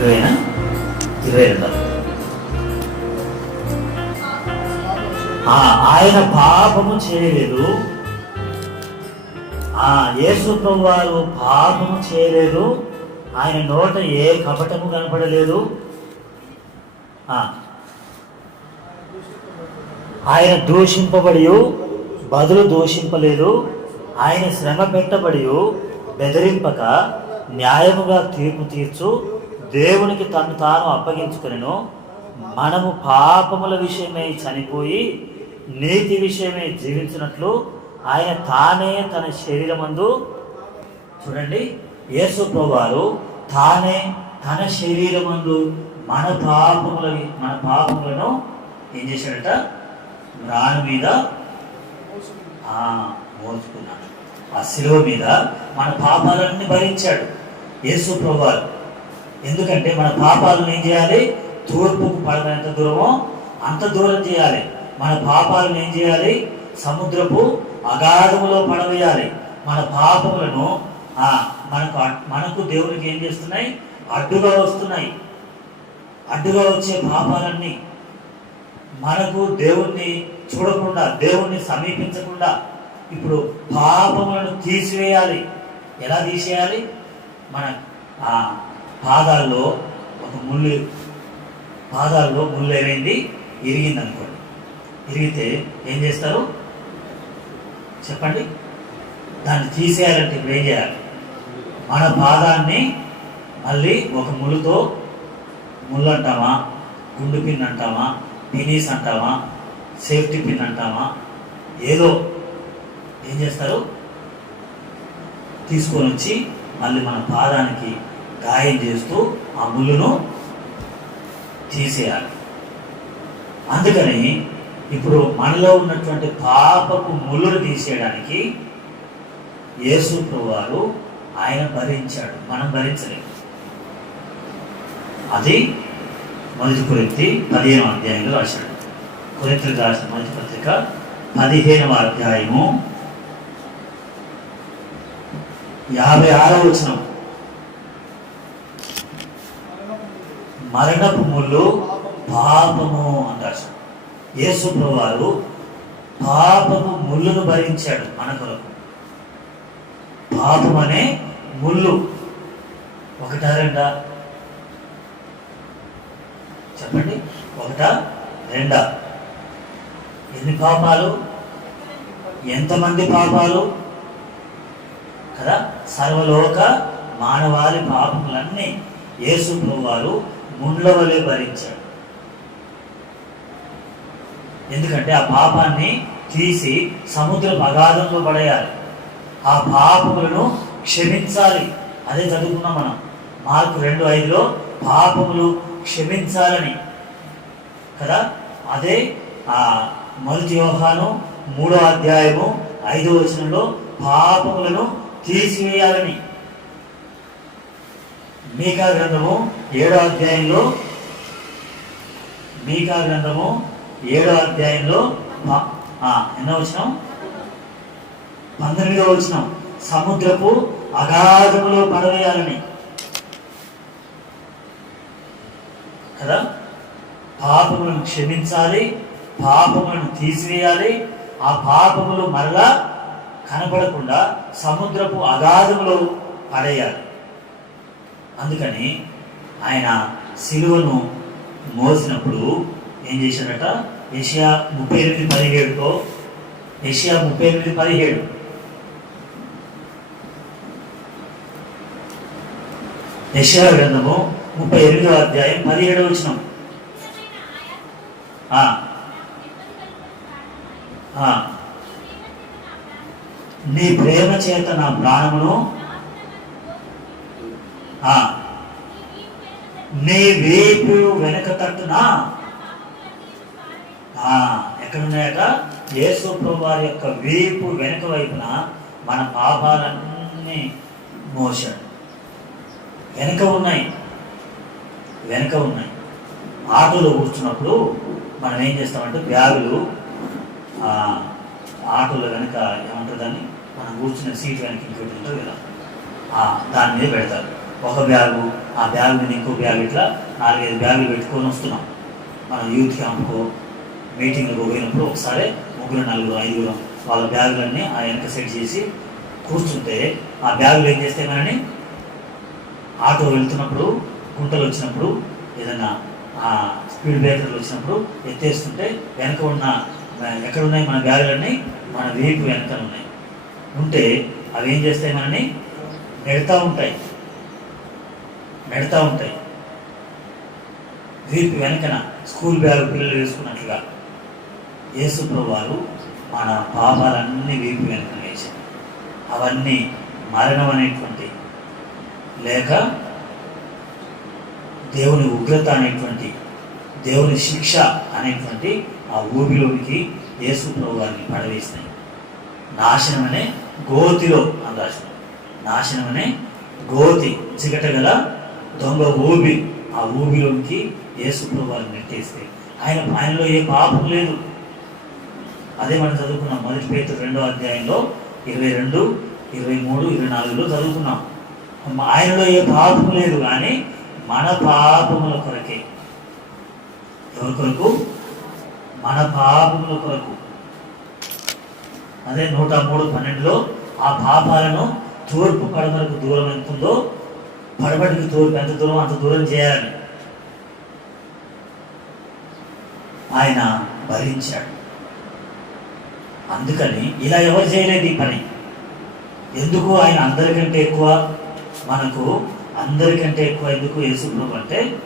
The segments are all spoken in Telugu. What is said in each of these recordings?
ఇరవైనా? ఇరవై రెండు ఆయన పాపము చేయలేదు. ఆ యేసు వారు పాపము చేయలేదు. ఆయన నోట ఏ కపటము కనపడలేదు. ఆయన దూషింపబడి బదులు దూషింపలేదు. ఆయన శ్రమ పెట్టబడి బెదిరింపక న్యాయముగా తీర్పు తీర్చు దేవునికి తను తాను అప్పగించుకునేను మనము పాపముల విషయమై చనిపోయి నీతి విషయమై జీవించినట్లు ఆయన తానే తన శరీరమందు చూడండి యేసుప్రభువారు తానే తన శరీరమందు మన పాపముల మన పాపములను ఏం చేశాడట? రాను మీద మోసుకున్నాడు. ఆ శిలువ మీద మన పాపాలన్నీ భరించాడు యేసు ప్రభువారు. ఎందుకంటే మన పాపాలను ఏం చేయాలి? తూర్పుకు పడనంత దూరమో అంత దూరం చేయాలి. మన పాపాలను ఏం చేయాలి? సముద్రపు అగాధములో పడవేయాలి. మన పాపములను మనకు మనకు దేవునికి ఏం చేస్తున్నాయి? అడ్డుగా వస్తున్నాయి. అడ్డుగా వచ్చే పాపాలన్నీ మనకు దేవుణ్ణి చూడకుండా దేవుణ్ణి సమీపించకుండా ఇప్పుడు పాపములను తీసివేయాలి. ఎలా తీసేయాలి? మన పాదాల్లో ఒక ముళ్ళు పాదాల్లో ముళ్ళు ఏమైంది? ఇరిగింది అనుకోండి ఇరిగితే ఏం చేస్తారు? చెప్పండి. దాన్ని తీసేయాలంటే ఇప్పుడు ఏం చేయాలి? మన పాదాన్ని మళ్ళీ ఒక ముళ్ళుతో ముళ్ళు అంటామా గుండు పిన్ అంటామా పినీస్ అంటామా? సేఫ్టీ పిన్ అంటామా? ఏదో ఏం చేస్తారు? తీసుకొని వచ్చి మళ్ళీ మన పాదానికి గాయం చేస్తూ ఆ ముళ్ళును తీసేయాలి. అందుకని ఇప్పుడు మనలో ఉన్నటువంటి పాపపు ముళ్ళును తీసేయడానికి యేసు వారు ఆయన భరించాడు. మనం భరించలేము అది మొదటి కొరింతి పదిహేనవ అధ్యాయంలో రాశాడు. కొరింతలకు రాసిన మొదటి పత్రిక పదిహేనవ అధ్యాయము యాభై ఆరవ వచనం. మరణపు ముళ్ళు పాపము అంటారు రాశాడు యేసు పాపము ముళ్ళును భరించాడు మన కొరకు. పాపం అనే ముళ్ళు. ఒకటా రెండా? చెప్పండి. ఒకటా రెండా? ఎన్ని పాపాలు? ఎంతమంది పాపాలు? కదా? సర్వలోక మానవాళి పాపములన్నీ యేసు ప్రభువారు ముండ్ల వలె భరించాడు. ఎందుకంటే ఆ పాపాన్ని తీసి సముద్ర అగాధంలో పడేయాలి. ఆ పాపములను క్షమించాలి. అదే చదువుకున్నాం మనం. మార్కు రెండు ఐదులో పాపములు క్షమించాలని. కదా? అదే ఆ మొదటి యోహాను మూడో అధ్యాయము ఐదో వచనంలో పాపములను తీసివేయాలని. మీకా గ్రంథము ఏడో అధ్యాయంలో మీకా గ్రంథము ఏడో అధ్యాయంలో ఎన్నో వచ్చిన పంతొమ్మిదో వచ్చిన సముద్రపు అగాధములో పడవేయాలని. కదా? పాపములను క్షమించాలి పాపములను తీసివేయాలి ఆ పాపములు మరలా కనపడకుండా సముద్రపు అగాధములో పడేయాలి. అందుకని ఆయన సిలువను మోసినప్పుడు ఏం చేశాడట? ఏషియా ముప్పై ఎనిమిది పదిహేడుతో ఏషియా ముప్పై ఎనిమిది పదిహేడు. యెషయా గ్రంథము ముప్పై ఎనిమిదో అధ్యాయం పదిహేడవ వచనం. నీ ప్రేమ చేత నా ప్రాణమును నీ వేపు వెనక తట్టున? ఎక్కడున్నాయట? యేసుప్రభు వారి యొక్క వీపు వెనుక వైపున మన పాపాలన్నీ మోసాడు వెనక ఉన్నాయి. వెనక ఉన్నాయి. ఆటోలో కూర్చున్నప్పుడు మనం ఏం చేస్తామంటే బ్యాగులు ఆటోలో వెనక ఏమంటారు దాన్ని? మనం కూర్చున్న సీట్ వెనక ఇంకోటి ఉంటుంది కదా దాని మీద పెడతారు. ఒక బ్యాగు ఆ బ్యాగ్ మీద ఇంకో బ్యాగ్ ఇట్లా నాలుగైదు బ్యాగులు పెట్టుకొని వస్తున్నాం. మనం యూత్ క్యాంప్కో మీటింగ్లకు పోయినప్పుడు ఒకసారి ముగ్గురు నలుగురు ఐదుగురు వాళ్ళ బ్యాగులన్నీ ఆ వెనక సెట్ చేసి కూర్చుంటే ఆ బ్యాగులు ఏం చేస్తే మనని? ఆటో వెళ్తున్నప్పుడు గుంటలు వచ్చినప్పుడు ఏదైనా ఆ స్పీడ్ బ్రేకర్లు వచ్చినప్పుడు ఎత్తేస్తుంటే వెనక ఉన్న ఎక్కడ ఉన్నాయి మన బ్యాగులన్నీ? మన వెహికల్ వెనక ఉన్నాయి. ఉంటే అవి ఏం చేస్తాయి మనని? నెడతా ఉంటాయి. పెడతా ఉంటాయి. వీపు వెనకన స్కూల్ బ్యాగ్ పిల్లలు వేసుకున్నట్లుగా యేసుప్రభు వారు మన పాపాలన్నీ వీపు వెనక వేశారు. అవన్నీ మరణం అనేటువంటి లేక దేవుని ఉగ్రత అనేటువంటి దేవుని శిక్ష అనేటువంటి ఆ ఊబిలోనికి యేసుప్రభు వారిని పడవేసినాయి. నాశనం అనే గోతిలో అని రాసిన నాశనం అనే గోతి చికట గల దొంగ ఊబి. ఆ ఊబిలోకి యేసుప్రభు వారిని నెట్టేస్తే ఆయన ఆయనలో ఏ పాపం లేదు. అదే మనం చదువుకున్నాం మొదటి పేరు రెండో అధ్యాయంలో ఇరవై రెండు ఇరవై మూడు ఇరవై నాలుగులో చదువుకున్నాం. ఆయనలో ఏ పాపం లేదు కానీ మన పాపముల కొరకే. ఎవరి కొరకు? మన పాపముల కొరకు. అదే నూట మూడు పన్నెండులో ఆ పాపాలను తూర్పు పడమరకు దూరం ఎంతుందో పడబడికి తోడు ఎంత దూరం అంత దూరం చేయాలని. ఆయన భరించాడు. అందుకని ఇలా ఎవరు చేయలేదు ఈ పని. ఎందుకు ఆయన అందరికంటే ఎక్కువ? మనకు అందరికంటే ఎక్కువ ఎందుకు యేసుప్రభు అంటే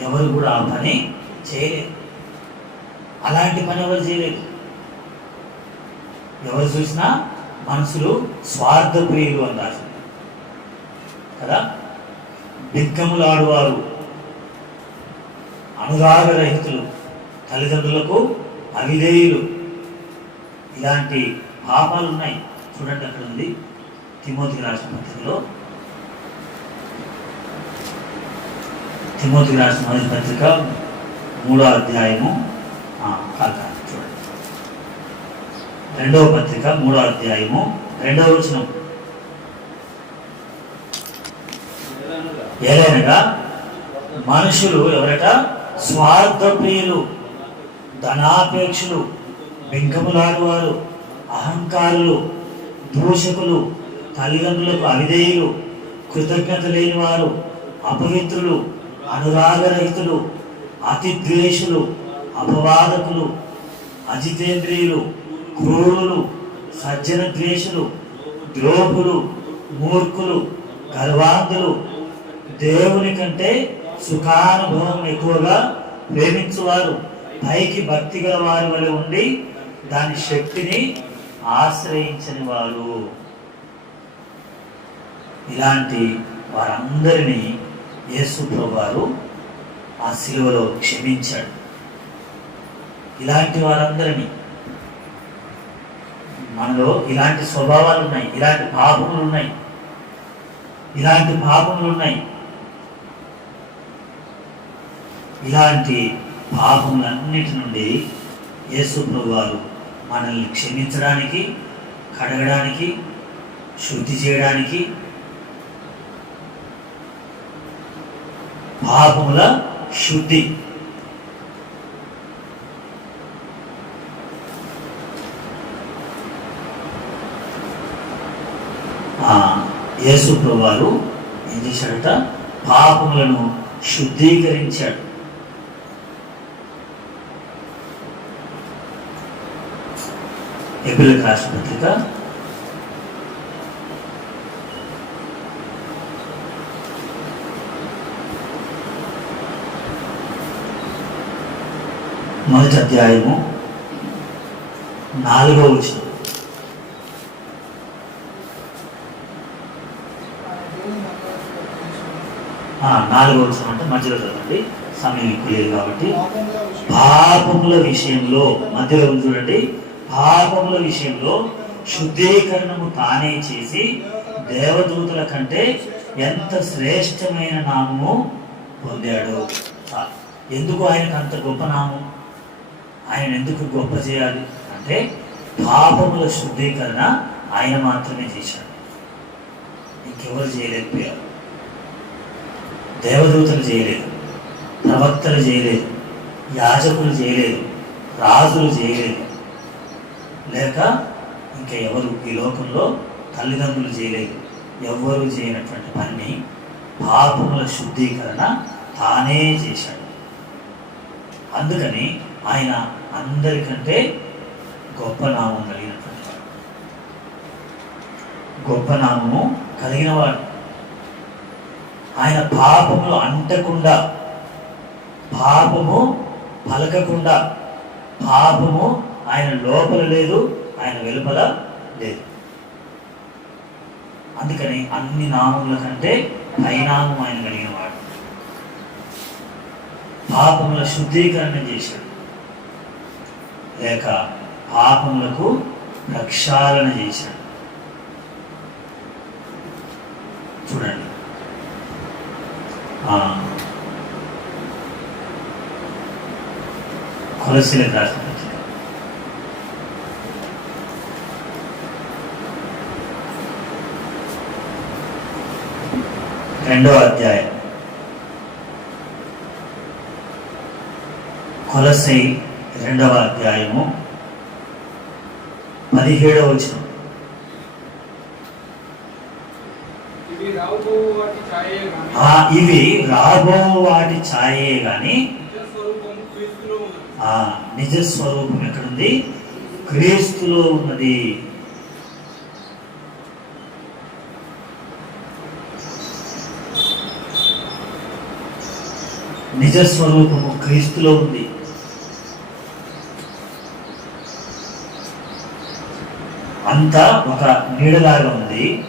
ఎవరు కూడా ఆ పని చేయలేదు. అలాంటి పని ఎవరు చేయలేదు? ఎవరు చూసినా మనుషులు స్వార్థప్రియులు అని కదా? బిక్కములు ఆడువారు. అనురాగరహితులు. తల్లిదండ్రులకు అవిధేయులు. ఇలాంటి పాపాలు ఉన్నాయి చూడండి అక్కడ ఉంది. తిమోతికి రాసిన పత్రికలో. తిమోతికి రాసిన మొదటి పత్రిక మూడో అధ్యాయము. ఆ, చూడండి. రెండవ పత్రిక మూడో అధ్యాయము. రెండవ వచనం. ఏలైనగా మనుషులు ఎవరట? స్వార్థప్రియులు ధనాపేక్షులు బెంకములాడువారు అహంకారులు దూషకులు తల్లిదండ్రులకు అవిధేయులు కృతజ్ఞత లేని వారు అపవిత్రులు అనురాగరహితులు అతిద్వేషులు అపవాదకులు అజితేంద్రియులు క్రూరులు సజ్జన ద్వేషులు ద్రోహులు మూర్ఖులు గర్వాంధులు దేవుని కంటే సుఖానుభవం ఎక్కువగా ప్రేమించువారు పైకి భక్తి గల వారి వలె ఉండి దాని శక్తిని ఆశ్రయించని వారు. ఇలాంటి వారందరినీ యేసు వారు ఆ శిలువలో క్షమించాడు. ఇలాంటి వారందరినీ మనలో ఇలాంటి స్వభావాలు ఉన్నాయి ఇలాంటి పాపములు ఉన్నాయి ఇలాంటి పాపములు ఉన్నాయి ఇలాంటి పాపములన్నిటి నుండి యేసుప్రభు వారు మనల్ని క్షమించడానికి కడగడానికి శుద్ధి చేయడానికి పాపముల శుద్ధి. ఆ యేసు ప్రభువారు ఏం చేశాడట పాపములను శుద్ధీకరించాడు ఎపిలకు రాసిన పత్రిక. మొదటి అధ్యాయము నాలుగో వచ్చిన నాలుగో వచ్చిన అంటే మధ్యలో చదవండి. సమయం ఎక్కువ లేదు కాబట్టి. పాపముల విషయంలో మధ్యలో చూడండి. పాపముల విషయంలో శుద్ధీకరణము తానే చేసి దేవదూతల కంటే ఎంత శ్రేష్టమైన నామము పొందాడు. ఎందుకు ఆయనకు అంత గొప్ప నామం? ఆయన ఎందుకు గొప్ప చేయాలి? అంటే పాపముల శుద్ధీకరణ ఆయన మాత్రమే చేశాడు. ఇంకెవరు చేయలేకపోయారు దేవదూతలు చేయలేదు ప్రవక్తలు చేయలేదు యాజకులు చేయలేదు రాజులు చేయలేదు. లేక ఇంకా ఎవరు ఈ లోకంలో తల్లిదండ్రులు చేయలేదు. ఎవ్వరూ చేయనటువంటి పని పాపముల శుద్ధీకరణ తానే చేశాడు. అందుకని ఆయన అందరికంటే గొప్ప నామం కలిగినటువంటి వాడు. గొప్ప నామము కలిగిన వాడు. ఆయన పాపములు అంటకుండా పాపము పలకకుండా పాపము ఆయన లోపల లేదు ఆయన వెలుపల లేదు. అందుకని అన్ని నామముల కంటే పైనామం ఆయన కలిగినవాడు పాపముల శుద్ధీకరణ చేశాడు. లేక పాపములకు ప్రక్షాళన చేశాడు. చూడండి. ఆ, రాసిన రెండవ అధ్యాయం. కొలసై రెండవ అధ్యాయము పదిహేడవ వచనం. ఇవి రాబో వాటి ఛాయే గాని నిజ స్వరూపం ఎక్కడుంది? క్రీస్తులో ఉన్నది. నిజ స్వరూపము క్రీస్తులో ఉంది. అంతా ఒక నీడలాగా ఉంది.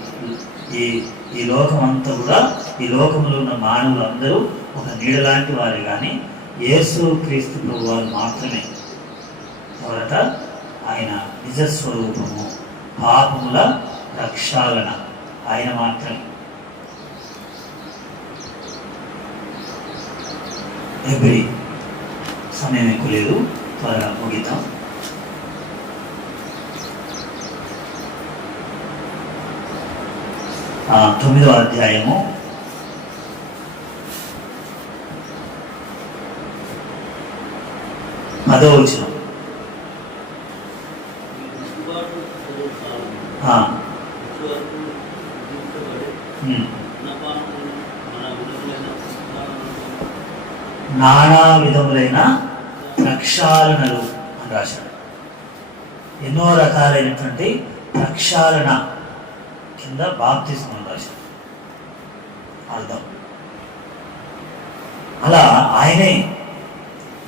ఈ ఈ లోకం అంతా కూడా ఈ లోకంలో ఉన్న మానవులందరూ ఒక నీడలాంటి వారే కానీ యేసు క్రీస్తు ప్రభు వారు మాత్రమే. మొదట ఆయన నిజస్వరూపము పాపముల రక్షాలన. ఆయన మాత్రమే. ఎబ్రి సమయం ఎక్కువ లేదు. త్వరగా ముగిద్దాం. తొమ్మిదవ అధ్యాయము. పదవ వచనం. నానా విధములైన ప్రక్షాళనలు అని రాశాడు ఎన్నో రకాలైనటువంటి ప్రక్షాళన కింద బాప్తిస్మం రాశాడు అర్థం. అలా ఆయనే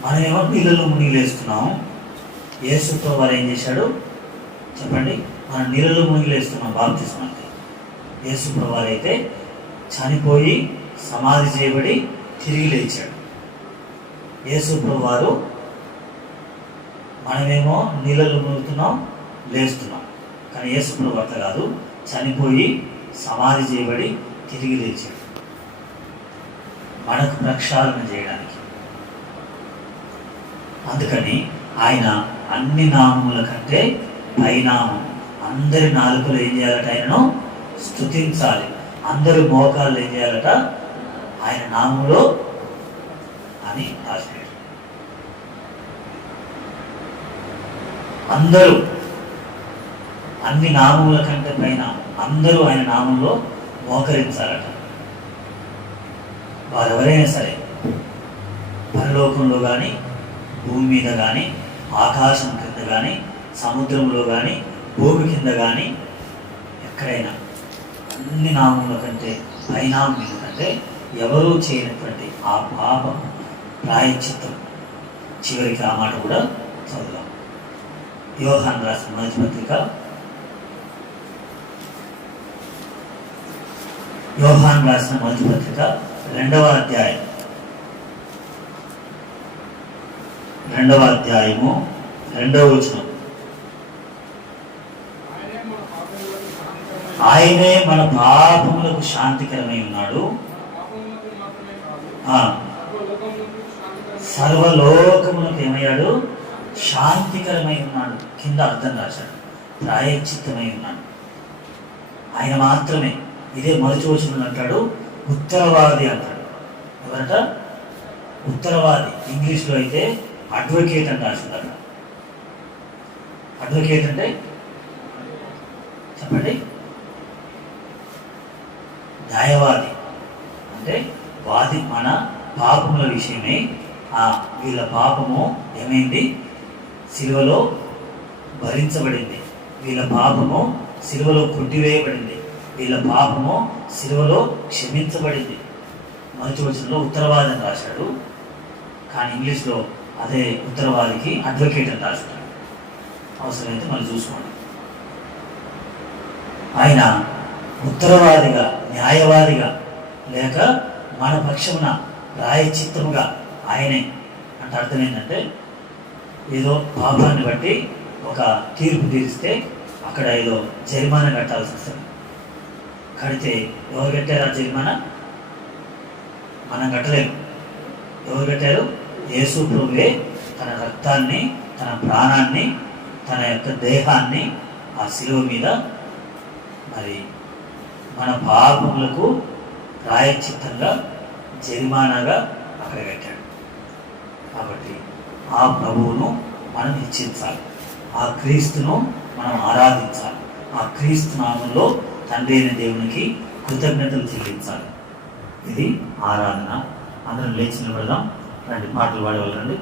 మనమేమో నీళ్ళలో మునిగిలేస్తున్నాం యేసుతో వారు ఏం చేశాడు? చెప్పండి. మనం నీళ్ళలో మునిగిలేస్తున్నాం బాప్తిస్మానికి యేసు వారు అయితే చనిపోయి సమాధి చేయబడి తిరిగి లేచాడు. యేసుప్రభు వారు మనమేమో నీళ్ళలో మునుగుతున్నాం లేస్తున్నాం. కానీ యేసుప్రభు అట్లా కాదు చనిపోయి సమాధి చేయబడి తిరిగి లేచాడు. మనకు ప్రక్షాళన చేయడానికి. అందుకని ఆయన అన్ని నామముల కంటే పైనామం. అందరి నాలుకలు ఏం చేయాలట ఆయనను? స్తుతించాలి. అందరు మోకాళ్ళు ఏం చేయాలట? ఆయన నామంలో అని రాసినాడు అందరూ అన్ని నామముల కంటే పైన అందరూ ఆయన నామంలో మోకరించాలట వారెవరైనా సరే పరలోకంలో కానీ భూమి మీద కానీ ఆకాశం కింద కానీ సముద్రంలో కానీ భూమి కింద కానీ ఎక్కడైనా అన్ని నామముల కంటే పైనామముల కంటే ఎవరూ చేయనటువంటి ఆ పాపం ప్రాయశ్చిత్తం. చివరికి ఆ మాట కూడా చదువుదాం. యోహాన్ రాసిన మొదటి పత్రిక. యోహాన్ రాసిన మొదటి పత్రిక రెండవ అధ్యాయం. రెండవ అధ్యాయము రెండవ వచనం. ఆయనే మన పాపములకు శాంతికరమై ఉన్నాడు పాపములకు మాత్రమే కాదు ఆ, సర్వలోకములకు శాంతికరమైన సర్వలోకములకు ఏమయ్యాడు? శాంతికరమై ఉన్నాడు. కింద అర్థం రాశాడు. ప్రాయచిత్తమై ఉన్నాడు. ఆయన మాత్రమే. ఇదే మొదటి వచనం అంటాడు. ఉత్తరవాది అంటాడు. ఎవరట? ఉత్తరవాది. ఇంగ్లీష్లో అయితే అడ్వకేట్ అని రాసింది అక్కడ అడ్వకేట్ అంటే? చెప్పండి. న్యాయవాది. అంటే వాది మన పాపముల విషయమై ఆ వీళ్ళ పాపము ఏమైంది? సిలువలో భరించబడింది. వీళ్ళ పాపము సిలువలో కొట్టివేయబడింది. వీళ్ళ పాపము సిలువలో క్షమించబడింది. మొదటి వచనంలో ఉత్తరవాదం రాశాడు. కానీ ఇంగ్లీష్లో అదే ఉత్తరవాదికి అడ్వకేట్ అని రాశాడు. అవసరమైతే మనం చూసుకోండి. ఆయన ఉత్తరవాదిగా న్యాయవాదిగా లేక మన పక్షమున ప్రాయచిత్తముగా ఆయనే. అంటే అర్థం ఏంటంటే ఏదో పాపాన్ని బట్టి ఒక తీర్పు తీరిస్తే అక్కడ ఏదో జరిమానా కట్టాల్సి వస్తుంది. కడితే ఎవరు కట్టారు ఆ జరిమానా? మనం కట్టలేము. ఎవరు కట్టారు? యేసు ప్రభువే తన రక్తాన్ని తన ప్రాణాన్ని తన యొక్క దేహాన్ని ఆ శిలువ మీద మరి మన పాపములకు ప్రాయచిత్తంగా జరిమానాగా అక్కడ కట్టాడు. కాబట్టి ఆ ప్రభువును మనం హెచ్చించాలి. ఆ క్రీస్తును మనం ఆరాధించాలి. ఆ క్రీస్తు నామంలో తండ్రి అయిన దేవునికి కృతజ్ఞతలు చెల్లించాలి. ఇది ఆరాధన. అందరం లేచి నిలబడదాం. రండి పాటలు పాడేవాళ్ళు రండి.